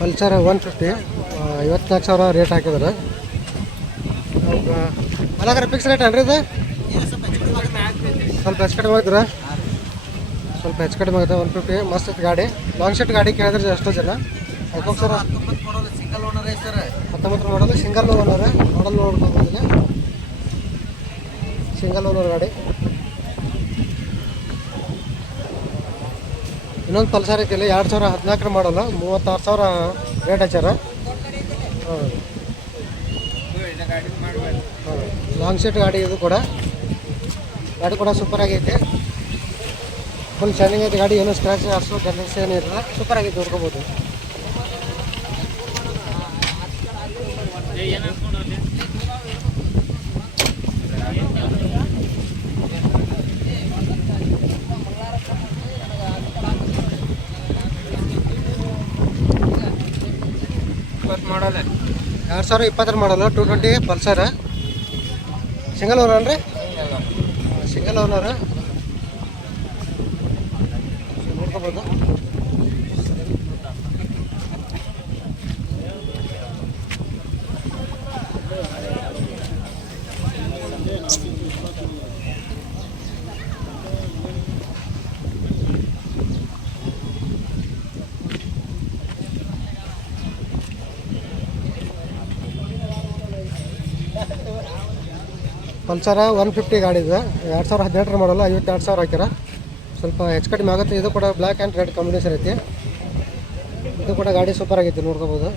Pulsar one fifty ಐವತ್ನಾಲ್ಕು ಸಾವಿರ rate ಹಾಕಿದಾರೆ. ಅಲ್ಲಾಗ್ರೆ ಫಿಕ್ಸ್ ರೇಟ್ ಅನ್ರಿ ಇದು? ಸ್ವಲ್ಪ ಹೆಚ್ಚು ಕಡಿಮೆ ಆಯ್ತರ ಸ್ವಲ್ಪ ಹೆಚ್ಚು ಕಡಿಮೆ ಆಗುತ್ತೆ ಒನ್ ಫಿಫ್ಟಿ ಮಸ್ತ್ ಐತೆ ಗಾಡಿ. ಲಾಂಗ್ ಶೀಟ್ ಗಾಡಿ ಕೇಳಿದ್ರೆ ಎಷ್ಟೋ ಜನ. ಅದಕ್ಕೋಸ್ಕರ ಸರ್, ಹತ್ತೊಂಬತ್ತು ನೋಡೋದು ಸಿಂಗಲ್ ಓನರ್ ಮಾಡಲ್ ನೋಡ್ಬೋದು ಸಿಂಗಲ್ ಓನರ್ ಗಾಡಿ. ಇನ್ನೊಂದು ಪಲ್ಸರ್ ಐತಿ ಇಲ್ಲಿ ಎರಡು ಸಾವಿರ ಹದಿನಾಲ್ಕರ ಮಾಡಲ್ಲ, ಮೂವತ್ತಾರು ಸಾವಿರ ರೇಟ್ ಹಚ್ಚಾರ ಹಾಂ ಲಾಂಗ್ ಸೀಟ್ ಗಾಡಿ ಇದು ಕೂಡ. ಗಾಡಿ ಕೂಡ ಸೂಪರ್ ಆಗೈತೆ. ಫುಲ್ ಶೈನಿಂಗ್ ಐತೆ ಗಾಡಿ, ಏನೋ ಸ್ಕ್ರಾಚ್ ಅಷ್ಟು ಡೆಂಟೆನ್ಸ್ ಏನಿಲ್ಲ. ಸೂಪರ್ ಆಗೈತೆ ನೋಡ್ಕೋಬೋದು ಇಪ್ಪತ್ತು ಮಾಡಲ್ಲ. ಎರಡು ಸಾವಿರ ಇಪ್ಪತ್ತರ ಮಾಡಲ್ಲ two twenty Pulsar single owner ರೀ ಸಿಂಗಲ್ ಓನರ್ ನೋಡ್ಕೋಬೋದು ಪಲ್ಸರ ಒನ್ ಫಿಫ್ಟಿ ಗಾಡಿ ಇದೆ ಎರಡು ಸಾವಿರ ಹದಿನೆಂಟರ ಮಾಡಲ್ಲ ಐವತ್ತೆರಡು ಸಾವಿರ ಹಾಕಿರ ಸ್ವಲ್ಪ ಹೆಚ್ಚು ಕಡಿಮೆ ಆಗುತ್ತೆ. ಇದು ಕೂಡ ಬ್ಲ್ಯಾಕ್ ಆ್ಯಂಡ್ ರೆಡ್ ಕಾಂಬಿನೇಷನ್ ಐತಿ. ಇದು ಕೂಡ ಗಾಡಿ ಸೂಪರ್ ಆಗೈತಿ ನೋಡ್ಕೋಬೋದು.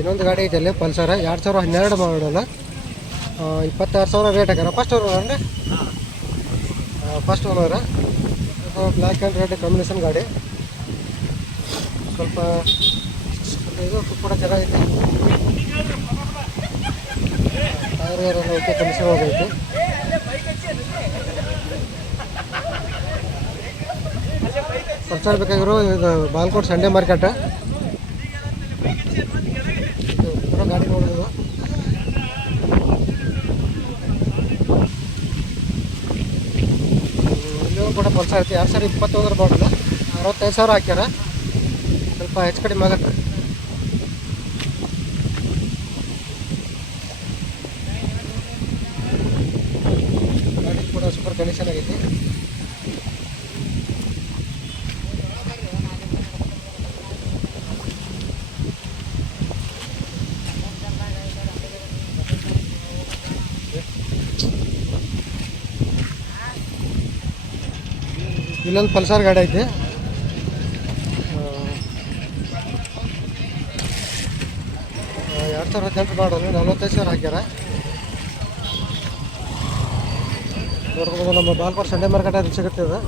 ಇನ್ನೊಂದು ಗಾಡಿ ಐತೆ ಅಲ್ಲಿ ಪಲ್ಸರ್. ಎರಡು ಸಾವಿರ ಹನ್ನೆರಡು ಮಾಡಲ್ಲ ಇಪ್ಪತ್ತಾರು ಸಾವಿರ ರೇಟ್ ಹಾಕ್ಯಾರ ಫಸ್ಟ್ ಓನರ್ ಅಂದರೆ? First owner black and red combination ಗಾಡಿ. ಸ್ವಲ್ಪ ಇದು ಕೂಡ ಚೆನ್ನಾಗೈತೆ. ಟೈರ್ ಎಲ್ಲ ಓಕೆ ಇದು ಬಾಲ್ಕೋಟ್ ಸಂಡೇ ಮಾರ್ಕೆಟ್ ಪೂರ ಗಾಡಿ ನೋಡ್ಬೋದು ಕೂಡ ಪಲ್ಸರ್ ಐತಿ. ಎರಡು ಸಾವಿರ ಇಪ್ಪತ್ತೊಂದರ ಮಾಡಲ್ಲ ಅರವತ್ತೈದು ಸಾವಿರ ಹಾಕ್ಯಾರ. ಸ್ವಲ್ಪ ಹೆಚ್ಚು ಕಡಿಮೆ ಆಗತ್ತೆ. ಗಾಡಿ ಕೂಡ ಸೂಪರ್ ಕಂಡೀಷನ್ ಆಗೈತಿ. ಇಲ್ಲೊಂದು ಪಲ್ಸರ್ ಗಾಡಿ ಐತೆ. ಎರಡು ಸಾವಿರ ಹದಿನೆಂಟು ಮಾಡೋದು ನಲ್ವತ್ತೈದು ಸಾವಿರ ಹಾಕ್ಯಾರ. ನೋಡ್ಬೋದು ನಮ್ಮ ಬಾಲ್ಪುರ ಸಂಡೆ ಮಾರ್ಕೆಟ್ ಅಲ್ಲಿ ಸಿಗುತ್ತೆ ಅದು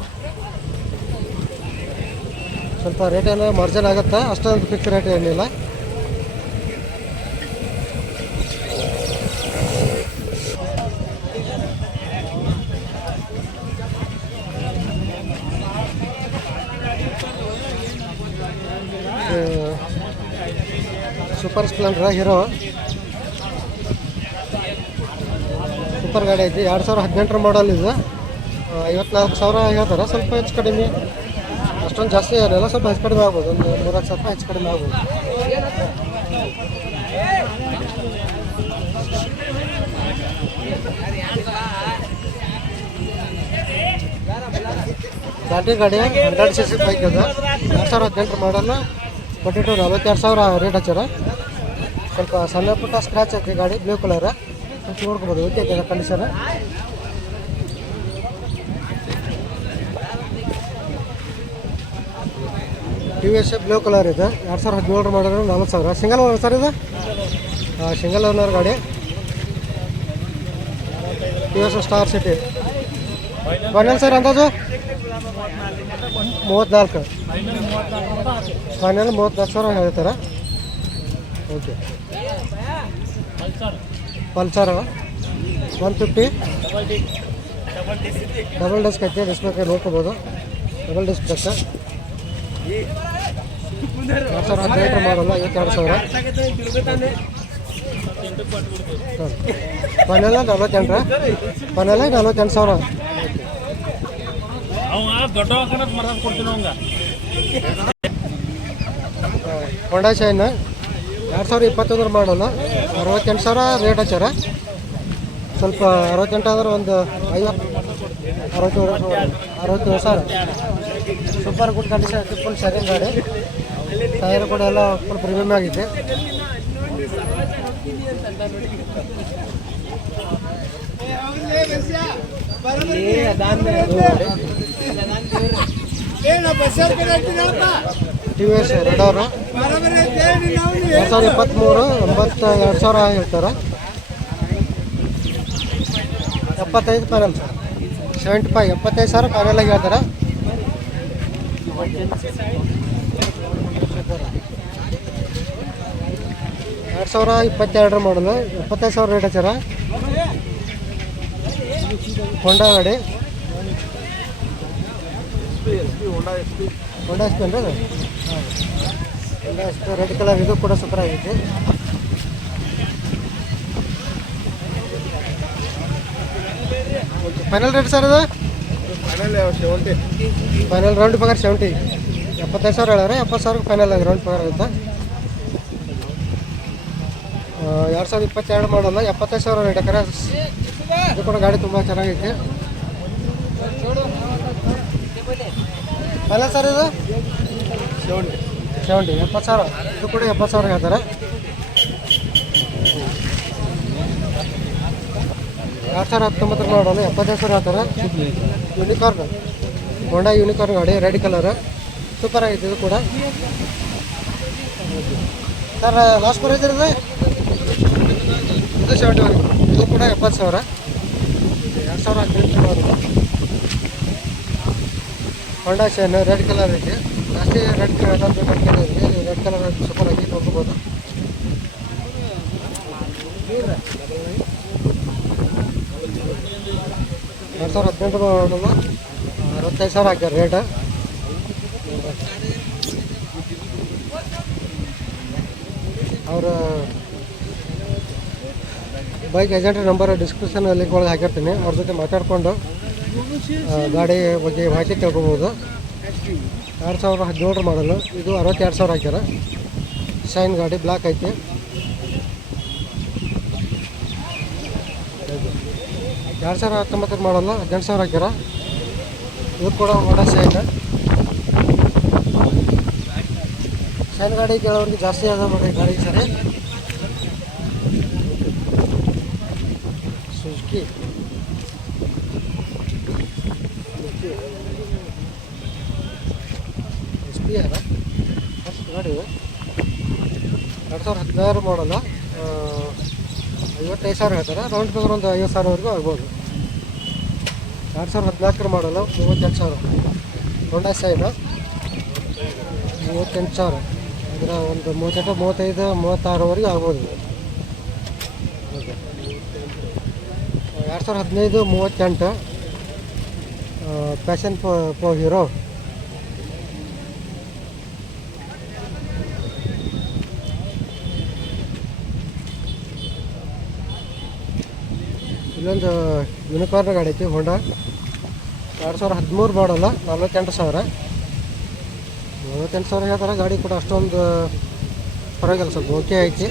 ಸ್ವಲ್ಪ ರೇಟ್ ಏನೋ ಮಾರ್ಜಿನ್ ಆಗುತ್ತೆ? ಅಷ್ಟೊಂದು ಫಿಕ್ಸ್ ರೇಟ್ ಏನಿಲ್ಲ. ಸೂಪರ್ ಸ್ಪ್ಲೆಂಡ್ರ ಹೀರೋ ಸೂಪರ್ ಗಾಡಿ ಐತಿ. ಎರಡು ಸಾವಿರ ಹದಿನೆಂಟರ ಮಾಡಲ್ ಇದು. ಐವತ್ನಾಲ್ಕು ಸಾವಿರ ಹೇಳ್ತಾರೆ? ಸ್ವಲ್ಪ ಹೆಚ್ಚು ಕಡಿಮೆ. ಅಷ್ಟೊಂದು ಜಾಸ್ತಿ ಏನಿಲ್ಲ. ಸ್ವಲ್ಪ ಹೆಚ್ಚು ಕಡಿಮೆ ಆಗ್ಬೋದು. ಒಂದು ಮೂರಕ್ಕೆ ಸಾವಿರ ರೂಪಾಯಿ ಹೆಚ್ಚು ಕಡಿಮೆ ಆಗ್ಬೋದು. ಬ್ಯಾಟ್ರಿ ಗಾಡಿ ಹಂಡ್ರೆಡ್ ಸಿ ಸಿ ಬೈಕ್ ಅದ ಎರಡು ಸಾವಿರ ಹದಿನೆಂಟರ ಮಾಡಲ್ಲ ಟ್ವೆಂಟಿ ಟು ನಲ್ವತ್ತೆರಡು ಸಾವಿರ ರೇಟ್ ಹಚ್ಚಾರ ಸ್ವಲ್ಪ ಸಣ್ಣ ಪುಟ್ಟ ಸ್ಕ್ರಾಚ್ ಐತಿ ಗಾಡಿ ಬ್ಲೂ ಕಲರ್ ನೋಡ್ಕೊಬೋದು. Okay condition T V S blue colour ಇದೆ. ಎರಡು ಸಾವಿರ ಹದಿನೇಳರ ಮಾಡಿದ್ರೆ ನಲ್ವತ್ತು ಸಾವಿರ. ಸಿಂಗಲ್ ಓನರ್ ಸರ್ ಇದು? ಸಿಂಗಲ್ ಓನರ್ ಗಾಡಿ. T V S Star City final sir ಅಂದಾಜು? ಮೂವತ್ತ್ನಾಲ್ಕು ಫೈನಲ್ ಮೂವತ್ತ್ನಾಲ್ಕು ಸಾವಿರ ಹೇಳ್ತಾರೆ. Okay Pulsar one fifty double disc ಐತೆ ಡಿಸ್ಪ್ಲೇ ನೋಡ್ಕೋಬೋದು. ಡಬಲ್ ಡಿಸ್ಕ್ ಬೇಕು? ಎರಡು ಸಾವಿರ. ಹದಿನೆಂಟು ಮಾಡಲ್ಲ ಐವತ್ತೆರಡು ಸಾವಿರ ಫೈನಲ್ ನಲ್ವತ್ತೆಂಟ್ರ? ಫೈನಲ್ ನಲ್ವತ್ತೆಂಟು ಸಾವಿರ. ಹೊಂಡಾ ಶೈನ್ ಎರಡು ಸಾವಿರ ಇಪ್ಪತ್ತೊಂದರ ಮಾಡಲ್ಲ. ಅರವತ್ತೆಂಟು ಸಾವಿರ ರೇಟ್ ಹಚ್ಚಾರ. ಸ್ವಲ್ಪ ಅರವತ್ತೆಂಟು ಅಂದ್ರೆ ಒಂದು ಐವತ್ತು ಅರವತ್ತೇಳು ಅರವತ್ತೇಳು ಸಾವಿರ. Super good condition full second ಗಾಡಿ. ಟೈರ್ ಕೂಡ ಎಲ್ಲ ಫುಲ್ ಪ್ರೀಮಿಯಮ್ ಆಗೈತೆ ಟಿ ವಿ ಎಸ್ ರೆಡ್ ಅವರು ಎರಡು ಸಾವಿರದ ಇಪ್ಪತ್ತ್ಮೂರು ಒಂಬತ್ತು ಎರಡು ಸಾವಿರ ಹೇಳ್ತಾರೆ. ಎಪ್ಪತ್ತೈದು ಫೈನಲ್ ಸರ್ ಸೆವೆಂಟಿ ಫೈವ್ ಎಪ್ಪತ್ತೈದು ಸಾವಿರ ಫೈನಲ್ ಹೇಳ್ತಾರೆ. ಎರಡು ಸಾವಿರ ಇಪ್ಪತ್ತೆರಡರ ಮಾಡಲು ಎಪ್ಪತ್ತೈದು ಸಾವಿರ ರೇಟ್ ಹಚ್ಚಾರ ಹೊಂಡಾ ಗಾಡಿ. ಹೊಂಡಾ ಎಸ್ ಪಿ ಅಂದ್ರೆ ಅದು ಅಷ್ಟು ರೆಡ್ ಕಲರ್ ಇದು ಕೂಡ ಸೂಪರ್ ಆಗಿದೆ. ಫೈನಲ್ ರೇಟ್ ಸರ್ ಅದು ಫೈನಲ್ ರೌಂಡ್ ಪಗಾರ ಸೆವೆಂಟಿ ಎಪ್ಪತ್ತೈದು ಸಾವಿರ ಹೇಳಾರೆ ಎಪ್ಪತ್ತು ಸಾವಿರ ಫೈನಲ್ ಆಗಿ ರೌಂಡ್ ಪಗಾರ ಆಗುತ್ತೆ. ಎರಡು ಸಾವಿರದ ಇಪ್ಪತ್ತೆರಡು ಮಾಡಲ್ಲ ಎಪ್ಪತ್ತೈದು ಸಾವಿರ ರೇಟ್ ಯಾಕಂದ್ರೆ ಇದು ಕೂಡ ಗಾಡಿ ತುಂಬ ಚೆನ್ನಾಗೈತೆ. ಫೈನಲ್ ಸರ್ ಇದು? ಸೆವೆಂಟಿ ಎಪ್ಪತ್ತು ಸಾವಿರ ಇದು ಕೂಡ ಎಪ್ಪತ್ತು ಸಾವಿರ ಹೇಳ್ತಾರೆ. ಎರಡು ಸಾವಿರ ಹತ್ತೊಂಬತ್ತರ ಮಾಡಲ್ಲ ಎಪ್ಪತ್ತೈದು ಸಾವಿರ ಹೇಳ್ತಾರೆ. ಯೂನಿಕಾರ್ನ್ ಹೊಂಡಾ ಯೂನಿಕಾರ್ನ್ ಗಾಡಿ ರೆಡ್ ಕಲರ್ ಸೂಪರ್ ಆಗೈತೆ ಇದು ಕೂಡ. ಸರ್ ಲಾಸ್ಟ್ ಪ್ರೈಸ್ ಇರೋದು ಇದು ಸೆವೆಂಟಿ ಒನ್ ಇದು ಕೂಡ ಎಪ್ಪತ್ತು ಸಾವಿರ. ಎರಡು ಸಾವಿರ ಹದಿನೆಂಟು ಹೊಂಡಾ ಶೈನ್ ರೆಡ್ ಕಲರ್ ಐತಿ. ರೆಡ್ ಕಲರ್ ಕಲರ್ ಇದೆ ರೆಡ್ ಕಲರ್ ಸೂಪರ್ ಆಗಿ ನೋಡ್ಕೋಬೋದು ಎರಡು ಸಾವಿರ ಹದಿನೆಂಟು ಅರವತ್ತೈದು ಸಾವಿರ ಹಾಕ್ಯಾರ ರೇಟ್ ಅವರ bike agent number description link ಒಳಗೆ ಹಾಕಿರ್ತೀನಿ. ಅವ್ರ ಜೊತೆ ಮಾತಾಡಿಕೊಂಡು ಗಾಡಿ ಬಗ್ಗೆ ಮಾಹಿತಿ ತಿಳ್ಕೊಬೋದು. ಎರಡು ಸಾವಿರ ಹದಿನೇಳರ ಮಾಡಲು. ಇದು ಅರವತ್ತೆರಡು ಸಾವಿರ ಹಾಕ್ಯಾರ. ಶೈನ್ ಗಾಡಿ ಬ್ಲ್ಯಾಕ್ ಐತೆ. ಎರಡು ಸಾವಿರ ಹತ್ತೊಂಬತ್ತರ ಮಾಡಲ್ಲ, ಹದಿನೆಂಟು ಸಾವಿರ ಹಾಕ್ಯಾರ. ಇದು ಕೂಡ ಹೊಡ ಶೈನ್ ಶೈನ್ ಗಾಡಿ ಕೆಲವರಿಗೆ ಜಾಸ್ತಿ ಆದ ನೋಡಿ ಗಾಡಿ ಸರಿ. ಸುಜುಕಿ ಎಸ್ ಪಿ ಅದ ಫಸ್ಟ್ ಗಾಡಿ ಇದು. ಎರಡು ಸಾವಿರದ ಹದಿನಾರು ಮಾಡಲ್ಲ ಐವತ್ತೈದು ಸಾವಿರ ಹೇಳ್ತಾರೆ. ರೌಂಡ್ ಫಿಗರ್ ಒಂದು ಐವತ್ತು ಸಾವಿರವರೆಗೂ ಆಗ್ಬೋದು. ಎರಡು ಸಾವಿರದ ಹದಿನಾಲ್ಕರ ಮಾಡಲ್ಲ, ಮೂವತ್ತೆಂಟು ಸಾವಿರ. ಹೊಂಡ ಸೈನು ಮೂವತ್ತೆಂಟು ಸಾವಿರ. ಅಂದರೆ ಒಂದು ಮೂವತ್ತೆಂಟು, ಮೂವತ್ತೈದು, ಮೂವತ್ತಾರವರೆಗೂ ಆಗ್ಬೋದು. ಓಕೆ. ಎರಡು ಸಾವಿರದ ಹದಿನೈದು, ಮೂವತ್ತೆಂಟು ಪ್ಯಾಷನ್ ಪೋ ಪೋ ಹೀರೋ ಇಲ್ಲೊಂದು ಯುನಿಕಾರ್ನ್ ಗಾಡಿ ಐತಿ ಹೋಂಡಾ ಎರಡು ಸಾವಿರ ಹದಿಮೂರು ಮಾಡಲ್ಲ ನಲ್ವತ್ತೆಂಟು ಸಾವಿರ. ನಲ್ವತ್ತೆಂಟು ಸಾವಿರ ಹೇಳ್ತಾರೆ, ಗಾಡಿ ಕೂಡ ಅಷ್ಟೊಂದು ಪರವಾಗಿಲ್ಲ, ಸ್ವಲ್ಪ ಓಕೆ ಐತಿ.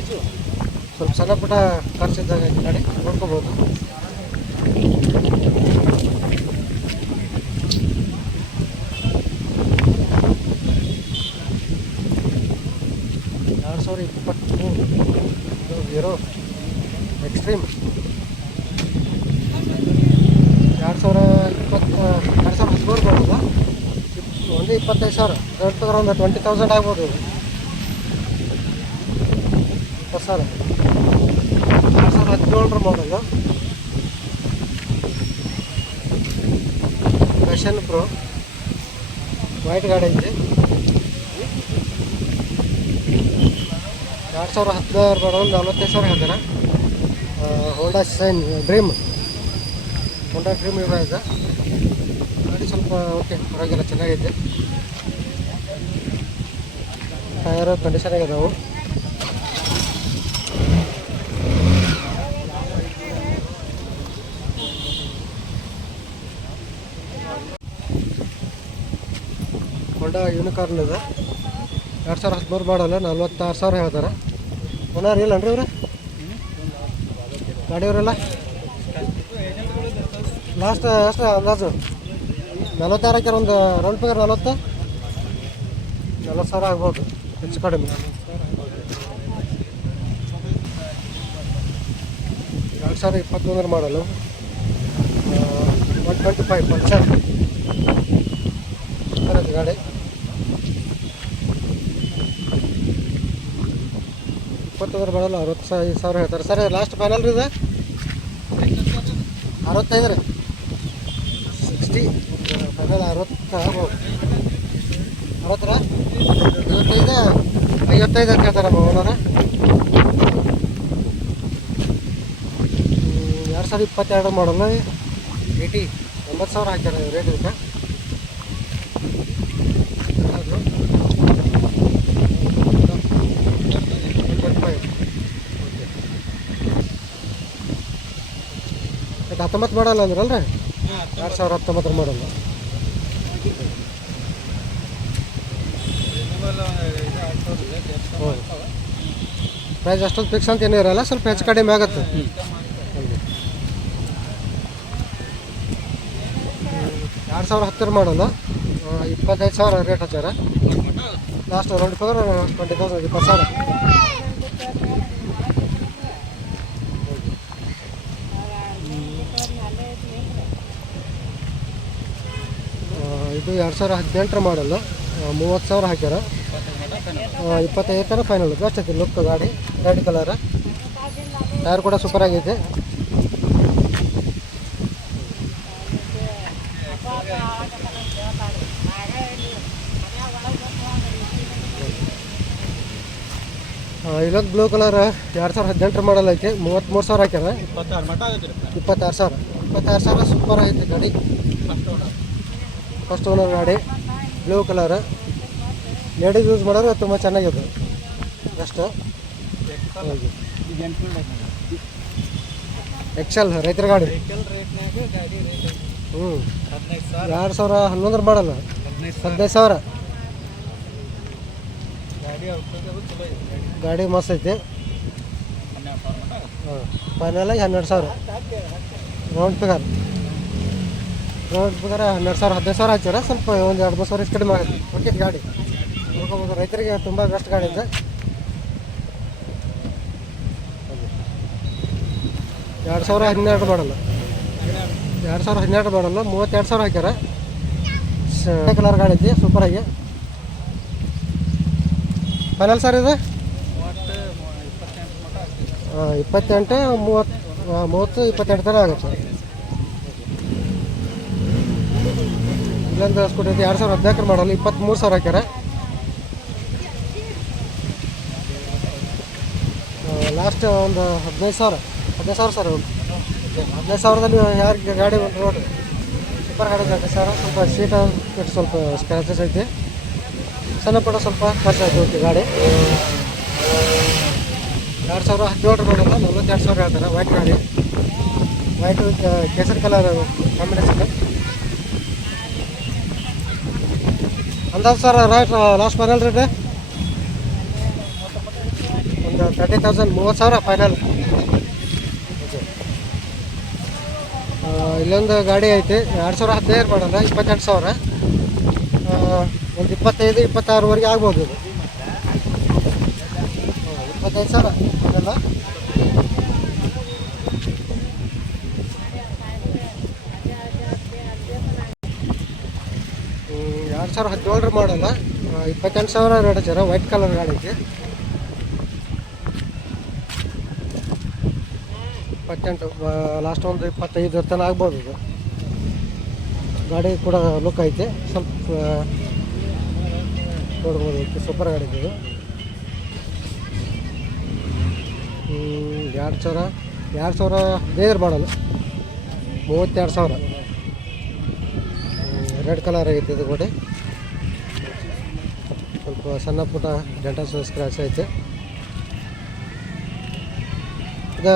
ಸ್ವಲ್ಪ ಸಣ್ಣ ಪುಟ್ಟ ಖರ್ಚಿದ್ದಾಗ ಐತಿ ಗಾಡಿ, ನೋಡ್ಕೋಬೋದು. ಎರಡು ಸಾವಿರ ಇಪ್ಪತ್ತು ಹೀರೋ ಎಕ್ಸ್ಟ್ರೀಮ್ ಎರಡು ಸಾವಿರ ಇಪ್ಪತ್ತು ಎರಡು ಸಾವಿರ ಹದಿಮೂರು ಬರೋದು ಒಂದು ಇಪ್ಪತ್ತೈದು ಸಾವಿರ. ಎರಡು ತಗೊಂಡ್ರೆ ಒಂದು ಟ್ವೆಂಟಿ ತೌಸಂಡ್ ಆಗ್ಬೋದು ಇದು. ಇಪ್ಪತ್ತು ಸಾವಿರ. ಎರಡು ಸಾವಿರದ ಹದಿನೇಳರ ಮಾಡಲು ಫ್ಯಾಷನ್ ಪ್ರೋ ವೈಟ್ ಗಾಡಿ ಐತಿ ಎರಡು ಸಾವಿರ ಹದಿನಾರು ಒಂದು ನಲ್ವತ್ತೈದು ಸಾವಿರ ಹೇಳ್ತಾರೆ. Honda Shine Dream Honda Dream ಇವಾಗ ಗಾಡಿ ಸ್ವಲ್ಪ ಓಕೆ ಪರವಾಗಿಲ್ಲ ಚೆನ್ನಾಗೈತೆ ಟಯರ್ ಕಂಡೀಷನ್ ಆಗಿದಾವು ಹೋಂಡಾ ಯೂನಿಕಾರ್ನ್ ಇದೆ. ಎರಡು ಸಾವಿರ ಹದಿಮೂರು ಮಾಡಲ್ಲ ನಲ್ವತ್ತಾರು ಸಾವಿರ ಹೇಳ್ತಾರೆ. ಓನರ್ ಇಲ್ಲನ್ರಿ ಇವ್ರು? ಗಾಡಿಯವರೆಲ್ಲ? ಲಾಸ್ಟ್ ಎಷ್ಟು ಅಂದಾಜು. ನಲ್ವತ್ತಾರು ಹಾಕ್ಯಾರ ಒಂದು ರೌಂಡ್ ಫಿಗರ್ ನಲ್ವತ್ತು. ನಲ್ವತ್ತು ಸಾವಿರ ಆಗ್ಬೋದು. ಹೆಚ್ಚು ಕಡಿಮೆ. ಎರಡು ಸಾವಿರ ಇಪ್ಪತ್ತೊಂದರ ಮಾಡಲು ಒನ್ ಟ್ವೆಂಟಿ ಫೈವ್ ಪಲ್ಸರ್ ಗಾಡಿ. ಇಪ್ಪತ್ತೊಂದರ ಮಾಡಲು ಅರವತ್ತು ಸಾವಿರ ಸಾವಿರ ಹೇಳ್ತಾರೆ. ಸರ್ ಲಾಸ್ಟ್ ಫೈನಲ್ ರೀ ಇದು? ಅರವತ್ತೈದು ರೀ ಸಿಕ್ಸ್ಟಿ ಫೈನಲ್ ಅರವತ್ತು, ಅರವತ್ತರ? ಐವತ್ತೈದು ಐವತ್ತೈದು ಅಂತ ಹೇಳ್ತಾರೆ ಓನರ. ಎರಡು ಸಾವಿರದ ಇಪ್ಪತ್ತೆರಡು ಮಾಡಲ್ಲ ಏಯ್ಟಿ ಎಂಬತ್ತು ಸಾವಿರ ಹಾಕ್ಯಾರ ರೇಟ್ ಇದಕ್ಕೆ. ಹತ್ತೊಂಬತ್ತು ಮಾಡಲ್ಲ ಅಂದ್ರಲ್ರಿ? ಎರಡು ಸಾವಿರ ಹತ್ತೊಂಬತ್ತರ ಮಾಡಲ್ಲ. ಪ್ರೈಸ್ ಅಷ್ಟೊಂದು ಫಿಕ್ಸ್ ಅಂತ ಏನೂ ಇರಲ್ಲ ಸ್ವಲ್ಪ ಹೆಚ್ಚು ಕಡಿಮೆ ಆಗುತ್ತೆ. ಎರಡು ಸಾವಿರ ಹತ್ತಿರ ಮಾಡಲ್ಲ ಇಪ್ಪತ್ತೈದು ಸಾವಿರ rate ಹಚ್ಚಾರ. Last round figure twenty thousand ಇಪ್ಪತ್ತು ಸಾವಿರ. ಇದು ಎರಡು ಸಾವಿರ ಹದಿನೆಂಟರ ಮಾಡಲ್ಲ ಮೂವತ್ತು ಸಾವಿರ ಹಾಕ್ಯಾರ. ಇಪ್ಪತ್ತೈದು ತನಕ ಫೈನಲ್ ಬೆಸ್ಟ್ ಐತಿ ಲುಕ್ ಗಾಡಿ ರೆಡ್ ಕಲರ್ ಟೈರ್ ಕೂಡ ಸೂಪರ್ ಆಗೈತೆ ಇಲ್ಲೊಂದು ಬ್ಲೂ ಕಲರ್ ಎರಡು ಸಾವಿರ ಹದಿನೆಂಟರ ಮಾಡಲ್ ಐತೆ. ಮೂವತ್ತ್ಮೂರು ಸಾವಿರ ಹಾಕ್ಯಾರ. ಇಪ್ಪತ್ತಾರು ಸಾವಿರ. ಇಪ್ಪತ್ತಾರು ಸಾವಿರ ಸೂಪರ್ ಆಗೈತೆ ಗಾಡಿ. ಫಸ್ಟ್ ಓನರ್ ಗಾಡಿ. ಬ್ಲೂ ಕಲರ್ ಲೇಡೀಸ್ ಯೂಸ್ ಮಾಡಿದ್ರೆ ತುಂಬ ಚೆನ್ನಾಗಿದೆ ಅಷ್ಟು. ಎಕ್ಸೆಲ್ ರೈತರ ಗಾಡಿ. ಹ್ಞೂ ಎರಡು ಸಾವಿರ ಹನ್ನೊಂದರ ಮಾಡಲ್ಲ. ಹದಿನೈದು ಸಾವಿರ. ಗಾಡಿ ಮಸ್ತ್ ಐತಿ. ಹಾಂ ಫೈನಲಾಗಿ ಹನ್ನೆರಡು ಸಾವಿರ. ರೌಂಡ್ ಫಿಗರ್ ರೌಂಡ್ ಫಿಗರ್ ಹನ್ನೆರಡು ಸಾವಿರ, ಹದಿನೈದು ಸಾವಿರ ಹಚ್ಚಾರ ಸ್ವಲ್ಪ ಒಂದು ಎರಡು ಮೂರು ಸಾವಿರ ಕಡಿಮೆ ಆಗುತ್ತೆ. ಓಕೆ ಗಾಡಿ. ನೋಡ್ಕೊಬೋದು ರೈತರಿಗೆ ತುಂಬ ಇದೆ ಎರಡು ಸಾವಿರ ಹನ್ನೆರಡು ಮಾಡಲ್ಲ. ಎರಡು ಸಾವಿರ ಹನ್ನೆರಡು ಮಾಡಲ್ಲ. ಮೂವತ್ತೆರಡು ಸಾವಿರ ಹಾಕ್ಯಾರ. ಕಲರ್ ಗಾಡಿ ಐತಿ ಸೂಪರಾಗಿ ಫೈನಲ್ ಸರ್ ಇದು? ಇಪ್ಪತ್ತೆಂಟು, ಮೂವತ್ತು ಮೂವತ್ತು, ಇಪ್ಪತ್ತೆಂಟು ಥರ ಆಗುತ್ತೆ ಇಲ್ಲೊಂದು ಸ್ಕೂಟಿ ಐತಿ ಎರಡು ಸಾವಿರ ಹದಿನಾಲ್ಕರ ಮಾಡಲ್ಲ. ಇಪ್ಪತ್ತ್ಮೂರು ಸಾವಿರ ಹಾಕ್ಯಾರ. ಲಾಸ್ಟ್ ಒಂದು ಹದಿನೈದು ಸಾವಿರ ಹದಿನೈದು ಸಾವಿರ ಸರ್ ಹದಿನೈದು ಸಾವಿರದಲ್ಲಿ ಯಾರಿಗೆ ಗಾಡಿ ಒಂದು ನೋಡಿರಿ. ಸೂಪರ್ ಗಾಡಿ ಹದಿನೈದು ಸರ್ ಸ್ವಲ್ಪ ಸೀಟ ಸ್ವಲ್ಪ ಸ್ಕ್ರಾಚಸ್ ಐತಿ. ಸಣ್ಣ ಪುಟ್ಟ ಸ್ವಲ್ಪ ಖರ್ಚು ಆಯ್ತು ಓಕೆ ಗಾಡಿ. ಎರಡು ಸಾವಿರ ರೂಪಾಯಿ ಮಾಡಲ್ಲ ನಲ್ವತ್ತೆರಡು ಸಾವಿರ ಹೇಳ್ತಾರೆ ವೈಟ್ ಗಾಡಿ. ವೈಟು ಕೇಸರಿ ಕಲರ್ ಕಾಂಬಿನೇಷನ್ ಅಂದಾಜು sir right last final rate ಒಂದು ತರ್ಟಿ ತೌಸಂಡ್ ಮೂವತ್ತು ಸಾವಿರ ಫೈನಲ್ ಇಲ್ಲೊಂದು ಗಾಡಿ ಐತಿ, ಎರಡು ಸಾವಿರ ಹದಿನೈದು ಮಾಡಲ್ಲ, ಇಪ್ಪತ್ತೆಂಟು ಸಾವಿರ. ಒಂದು ಇಪ್ಪತ್ತೈದು, ಇಪ್ಪತ್ತಾರವರೆಗೆ ಆಗ್ಬೋದು ಇದು. ಇಪ್ಪತ್ತೈದು ಸಾವಿರ, ಅದೆಲ್ಲ. ಎರಡು ಸಾವಿರ ಹದಿನೇಳರ ಮಾಡಲ್ಲ. ಇಪ್ಪತ್ತೆಂಟು ಸಾವಿರ ರೇಟ್ ವೈಟ್ ಕಲರ್ ಗಾಡಿ ಐತಿ ಇಪ್ಪತ್ತೆಂಟು ಲಾಸ್ಟ್ ಒಂದು ಇಪ್ಪತ್ತೈದು ತನಕ ಆಗ್ಬೋದು ಇದು. ಗಾಡಿ ಕೂಡ ಲುಕ್ ಐತೆ. ಸ್ವಲ್ಪ ನೋಡ್ಬೋದು ಸೂಪರ್ ಗಾಡಿ ಇದೆ. ಎರಡು ಸಾವಿರ ಎರಡು ಸಾವಿರ ದೇವ್ರ ಮಾಡಲ್ಲ. ಮೂವತ್ತೆರಡು ಸಾವಿರ. ರೆಡ್ ಕಲರ್ ಆಗೈತೆ ಇದು ಗೋಡೆ. ಸ್ವಲ್ಪ ಸಣ್ಣ ಪುಟ್ಟ ಡೆಂಟಲ್ ಸ್ಕ್ರಾಚ್ ಐತೆ. ಇದು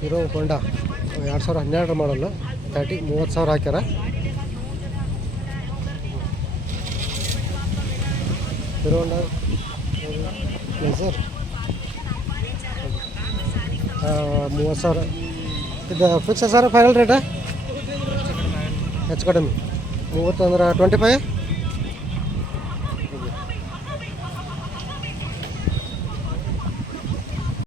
ಹೀರೋ ಹೊಂಡ ಎರಡು ಸಾವಿರ ಹನ್ನೆರಡರ ಮಾಡಲ್ಲ ತರ್ಟಿ ಮೂವತ್ತು ಸಾವಿರ ಹಾಕ್ಯಾರ. ಹೀರೋ ಹೊಂಡ ಸರ್ ಮೂವತ್ತು ಸಾವಿರ. ಇದು ಫಿಕ್ಸ್ ಸರ್ ಫೈನಲ್ ರೇಟ ಹೆಚ್ಚು ಕಡಿಮೆ. ಮೂವತ್ತು ಅಂದ್ರೆ ಟ್ವೆಂಟಿ ಫೈವ್